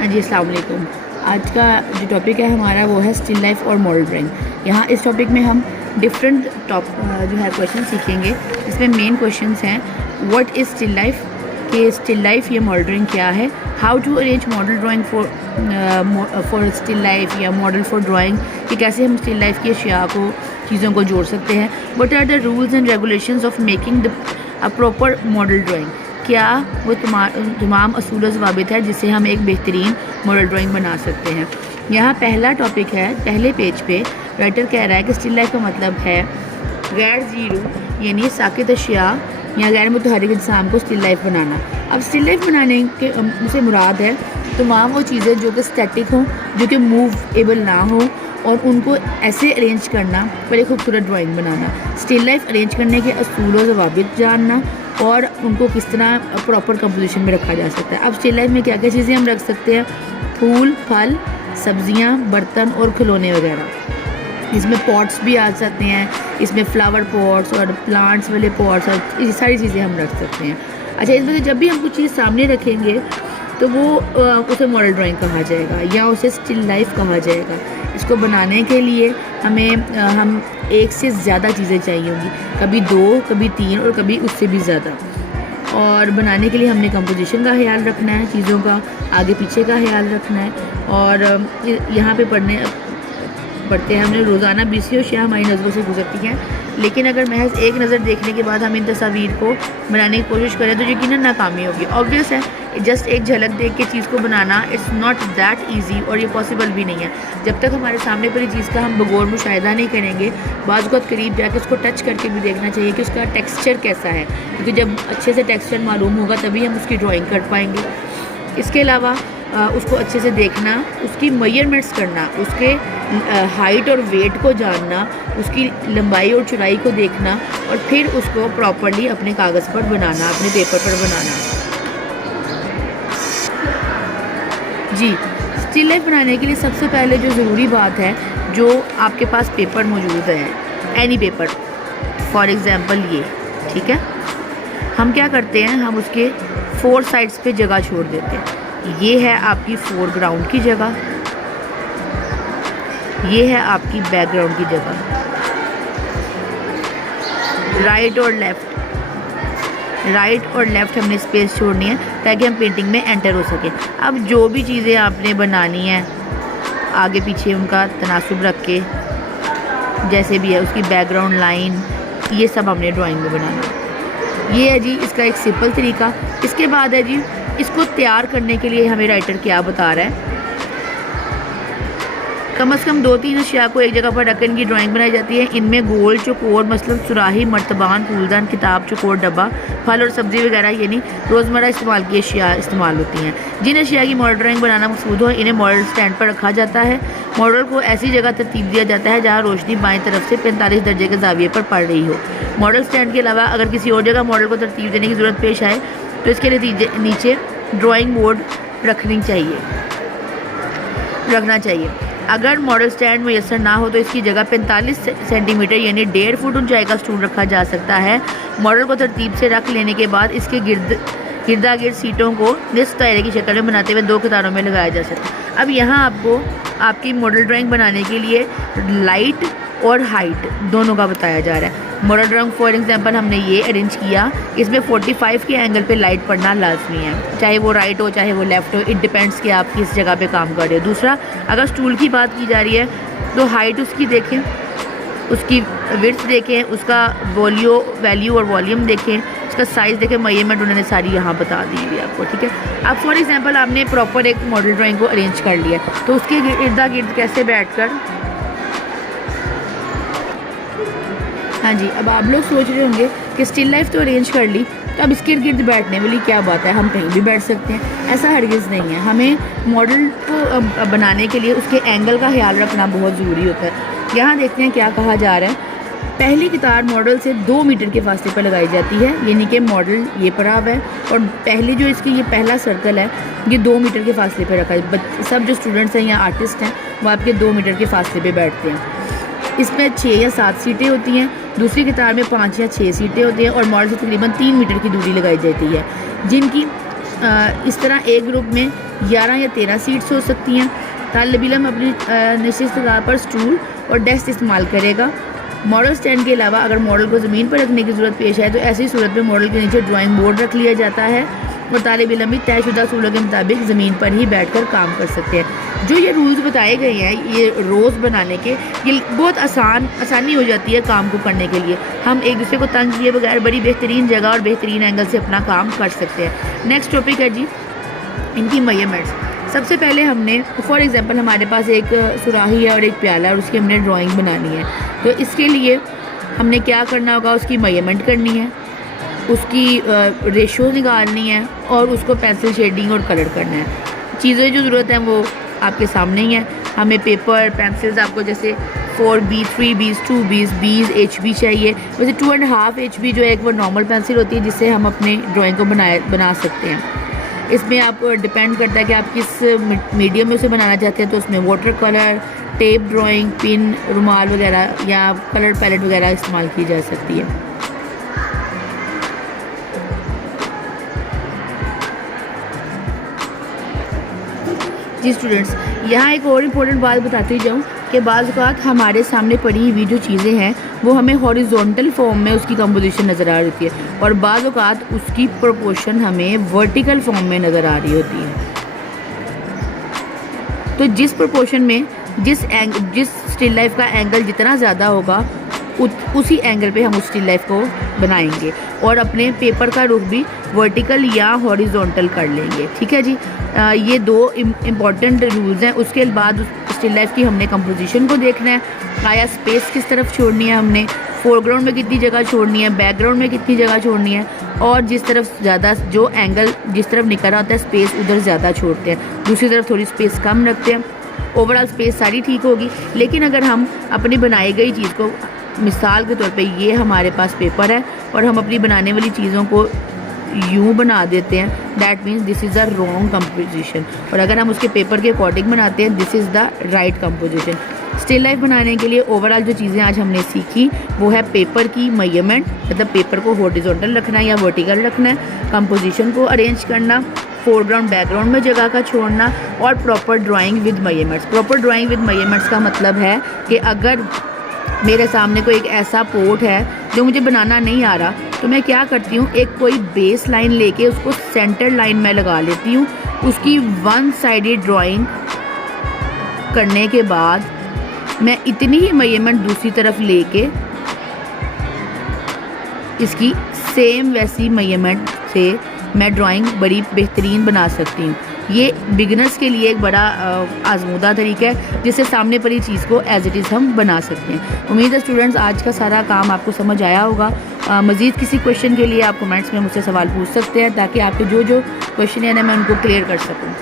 हाँ जी, अस्सलाम वालेकुम। आज का जो टॉपिक है हमारा वो है स्टिल लाइफ और मॉडल ड्राइंग। यहाँ इस टॉपिक में हम डिफरेंट जो है क्वेश्चन सीखेंगे। इसमें मेन क्वेश्चंस हैं व्हाट इज़ स्टिल लाइफ, कि स्टिल लाइफ या मॉडल ड्राइंग क्या है, how to arrange model drawing for still life या मॉडल फॉर ड्राइंग, कि कैसे हम स्टिल लाइफ की अशिया को चीज़ों को जोड़ सकते हैं, what are the rules and regulations of making a proper model drawing, क्या वो तमाम असूल ज़वाबित है जिससे हम एक बेहतरीन मॉडल ड्राइंग बना सकते हैं। यहाँ पहला टॉपिक है, पहले पेज पे राइटर कह रहा है कि स्टिल लाइफ का मतलब है गैर ज़ीरो यानी साकित अशिया या गैर मुतहरिक इंसान को स्टिल लाइफ बनाना। अब स्टिल लाइफ बनाने के से मुराद है तमाम वो चीज़ें जो कि स्टैटिक हों, जो कि मूवेबल ना हो, और उनको ऐसे अरेंज करना, पर एक खूबसूरत ड्राइंग बनाना। स्टिल लाइफ अरेंज करने के असूल व ज़वाबित जानना और उनको किस तरह प्रॉपर कंपोजिशन में रखा जा सकता है। अब स्टिल लाइफ में क्या क्या चीज़ें हम रख सकते हैं, फूल, फल, सब्जियां, बर्तन और खिलौने वगैरह। इसमें पॉट्स भी आ सकते हैं, इसमें फ्लावर पॉट्स और प्लांट्स वाले पॉट्स और ये सारी चीज़ें हम रख सकते हैं। अच्छा, इसमें से जब भी हम कुछ चीज़ सामने रखेंगे तो वो उसे मॉडल ड्राइंग कहा जाएगा या उसे स्टिल लाइफ कहा जाएगा। इसको बनाने के लिए हमें हम एक से ज़्यादा चीज़ें चाहिए होंगी, कभी 2, कभी 3 और कभी उससे भी ज़्यादा। और बनाने के लिए हमने कंपोजिशन का ख्याल रखना है, चीज़ों का आगे पीछे का ख्याल रखना है। और यहाँ पे पढ़ते हैं हमने रोज़ाना 20 अशिया हमारी नज़रों से गुजरती हैं, लेकिन अगर महज एक नज़र देखने के बाद हम इन तस्वीर को बनाने की कोशिश करें तो यकीनन नाकामी होगी। ऑब्वियस है, जस्ट एक झलक देख के चीज़ को बनाना इट्स नॉट दैट ईजी, और ये पॉसिबल भी नहीं है जब तक हमारे सामने पर चीज़ का हम बगौर मुशाहिदा नहीं करेंगे। बाज़ वक़्त करीब जाकर उसको टच करके भी देखना चाहिए कि उसका टेक्सचर कैसा है, क्योंकि जब अच्छे से टेक्सचर मालूम होगा तभी हम उसकी ड्राइंग कर पाएंगे। इसके अलावा उसको अच्छे से देखना, उसकी मेजरमेंट्स करना, उसके हाइट और वेट को जानना, उसकी लंबाई और चौड़ाई को देखना और फिर उसको प्रॉपर्ली अपने कागज़ पर बनाना, अपने पेपर पर बनाना। जी, स्टिल लाइफ बनाने के लिए सबसे पहले जो ज़रूरी बात है, जो आपके पास पेपर मौजूद है, एनी पेपर, फॉर एग्ज़ाम्पल ये, ठीक है, हम क्या करते हैं, हम उसके 4 साइड्स पे जगह छोड़ देते हैं। ये है आपकी फोरग्राउंड की जगह, ये है आपकी बैकग्राउंड की जगह, राइट और लेफ़्ट हमने स्पेस छोड़नी है ताकि हम पेंटिंग में एंटर हो सके। अब जो भी चीज़ें आपने बनानी है आगे पीछे उनका तनासुब रख के, जैसे भी है उसकी बैकग्राउंड लाइन, ये सब हमने ड्राइंग में बनाना। ये है जी इसका एक सिंपल तरीका। इसके बाद है जी, इसको तैयार करने के लिए हमें राइटर क्या बता रहा है, कम से कम 2-3 अशिया को एक जगह पर रखने की ड्राइंग बनाई जाती है। इनमें गोल, चौकोर, मसलन सुराही, मर्तबान, फूलदान, किताब, चौकोर, डब्बा, फल और सब्ज़ी वगैरह यानी रोज़मर्रा इस्तेमाल की अशिया इस्तेमाल होती हैं। जिन अशिया की मॉडल ड्राइंग बनाना मकसूद हो इन्हें मॉडल स्टैंड पर रखा जाता है। मॉडल को ऐसी जगह तरतीब दिया जाता है जहाँ रोशनी बाएं तरफ से 45 दर्जे के ज़ाविये पर पड़ रही हो। मॉडल स्टैंड के अलावा अगर किसी और जगह मॉडल को तरतीब देने की ज़रूरत पेश आए तो इसके नीचे ड्राइंग बोर्ड रखना चाहिए। अगर मॉडल स्टैंड मुयसर ना हो तो इसकी जगह 45 सेंटीमीटर यानी 1.5 फुट ऊंचाई का स्टूल रखा जा सकता है। मॉडल को तरतीब से रख लेने के बाद इसके गिरदा गिर्द सीटों को निस्फ दायरे की शक्ल में बनाते हुए 2 कतारों में लगाया जा सकता है। अब यहाँ आपको आपकी मॉडल ड्राइंग बनाने के लिए लाइट और हाइट दोनों का बताया जा रहा है। मॉडल ड्राइंग फॉर एग्जांपल हमने ये अरेंज किया, इसमें 45 के एंगल पे लाइट पड़ना लाजमी है, चाहे वो राइट हो चाहे वो लेफ़्ट हो, इट डिपेंड्स कि आप किस जगह पे काम कर रहे हो। दूसरा, अगर स्टूल की बात की जा रही है तो हाइट उसकी देखें, उसकी विड्थ देखें, उसका वैल्यू और वॉल्यूम देखें, उसका साइज़ देखें। मेजरमेंट उन्होंने सारी यहाँ बता दी हुई आपको, ठीक है। अब फॉर एग्जांपल आपने प्रॉपर एक मॉडल ड्राइंग को अरेंज कर लिया तो उसके इर्दा गिर्द कैसे बैठकर, हाँ जी, अब आप लोग सोच रहे होंगे कि स्टिल लाइफ तो अरेंज कर ली, तो अब इसके गिर्द बैठने वाली क्या बात है, हम कहीं भी बैठ सकते हैं। ऐसा हरगिज़ नहीं है। हमें मॉडल को बनाने के लिए उसके एंगल का ख्याल रखना बहुत ज़रूरी होता है। यहाँ देखते हैं क्या कहा जा रहा है। पहली कतार मॉडल से 2 मीटर के फासले पर लगाई जाती है, यानी कि मॉडल ये पड़ा हुआ है और पहली जो इसकी ये पहला सर्कल है ये 2 मीटर के फासले पर रखा है। सब जो स्टूडेंट्स हैं या आर्टिस्ट हैं वो आपके 2 मीटर के फासले पर बैठते हैं। इसमें 6 या 7 सीटें होती हैं, दूसरी कतार में 5 या 6 सीटें होती हैं और मॉडल से तकरीबन 3 मीटर की दूरी लगाई जाती है, जिनकी इस तरह एक ग्रुप में 11 या 13 सीट्स हो सकती हैं। तालिब इल्म अपनी निश्चित जगह पर स्टूल और डेस्क इस्तेमाल करेगा। मॉडल स्टैंड के अलावा अगर मॉडल को ज़मीन पर रखने की ज़रूरत पेश आए तो ऐसी सूरत में मॉडल के नीचे ड्राइंग बोर्ड रख लिया जाता है और तालिब इल्म भी तयशुदा असूलों के मुताबिक ज़मीन पर ही बैठकर काम कर सकते हैं। जो ये रूल्स बताए गए हैं ये रोज़ बनाने के, ये बहुत आसानी हो जाती है काम को करने के लिए। हम एक दूसरे को तंग किए बगैर बड़ी बेहतरीन जगह और बेहतरीन एंगल से अपना काम कर सकते हैं। नेक्स्ट टॉपिक है जी इनकी मेजरमेंट्स। सबसे पहले हमने फॉर एग्ज़ाम्पल हमारे पास एक सुराही है और एक प्याला और उसकी हमने ड्राइंग बनानी है, तो इसके लिए हमने क्या करना होगा, उसकी मेजरमेंट करनी है, उसकी रेशो निकालनी है और उसको पेंसिल शेडिंग और कलर करना है। चीज़ें जो ज़रूरत है वो आपके सामने ही है। हमें पेपर पेंसिल्स आपको जैसे 4B 3B 2B Bs HB चाहिए। वैसे 2.5 HB जो है एक वो नॉर्मल पेंसिल होती है जिससे हम अपने ड्राइंग को बना सकते हैं। इसमें आप डिपेंड करता है कि आप किस मीडियम में उसे बनाना चाहते हैं, तो उसमें water colour, tape drawing, pin, रुमाल वगैरह या कलर पैलेट वगैरह इस्तेमाल की जा सकती है। जी स्टूडेंट्स, यहाँ एक और इम्पोर्टेंट बात बताती जाऊँ कि बाज़ औक़ात हमारे सामने पड़ी हुई जो चीज़ें हैं वो हमें हॉरिजॉन्टल फॉर्म में उसकी कंपोजिशन नज़र आ रही होती है और बाज़ औक़ात उसकी प्रोपोर्शन हमें वर्टिकल फॉर्म में नज़र आ रही होती है। तो जिस प्रोपोर्शन में जिस स्टिल लाइफ का एंगल जितना ज़्यादा होगा उसी एंगल पे हम उस स्टिल लाइफ को बनाएंगे और अपने पेपर का रुख भी वर्टिकल या हॉरिजॉन्टल कर लेंगे। ठीक है जी, ये दो इम्पॉर्टेंट रूल्स हैं। उसके बाद स्टिल लाइफ की हमने कंपोजिशन को देखना है, आया स्पेस किस तरफ छोड़नी है, हमने फोरग्राउंड में कितनी जगह छोड़नी है, बैकग्राउंड में कितनी जगह छोड़नी है और जिस तरफ ज़्यादा जो एंगल जिस तरफ निकल रहा होता है स्पेस उधर ज़्यादा छोड़ते हैं, दूसरी तरफ थोड़ी स्पेस कम रखते हैं। ओवरऑल स्पेस सारी ठीक होगी। लेकिन अगर हम अपनी बनाई गई चीज़ को, मिसाल के तौर पे ये हमारे पास पेपर है और हम अपनी बनाने वाली चीज़ों को यूँ बना देते हैं, that means this is the wrong composition. और अगर हम उसके पेपर के अकॉर्डिंग बनाते हैं, this is the right composition. Still life बनाने के लिए ओवरऑल जो चीज़ें आज हमने सीखी वो है पेपर की मेजरमेंट, मतलब पेपर को हॉरिजॉन्टल रखना है या वर्टिकल रखना है, कंपोजिशन को अरेंज करना, फोरग्राउंड बैकग्राउंड में जगह का छोड़ना और proper drawing with measurements. Proper drawing with measurements का मतलब है कि अगर मेरे सामने कोई एक ऐसा पोर्ट है जो मुझे बनाना नहीं आ रहा तो मैं क्या करती हूँ, एक कोई बेस लाइन लेके उसको सेंटर लाइन में लगा लेती हूँ। उसकी वन साइडेड ड्राइंग करने के बाद मैं इतनी ही मेजरमेंट दूसरी तरफ लेके इसकी सेम वैसी मेजरमेंट से मैं ड्राइंग बड़ी बेहतरीन बना सकती हूँ। ये बिगिनर्स के लिए एक बड़ा आजमूदा तरीका है जिससे सामने पड़ी चीज़ को एज इट इज़ हम बना सकते हैं। उम्मीद है स्टूडेंट्स आज का सारा काम आपको समझ आया होगा। मज़ीद किसी क्वेश्चन के लिए आप कमेंट्स में मुझसे सवाल पूछ सकते हैं ताकि आपके जो क्वेश्चन है ना मैं उनको क्लियर कर सकूँ।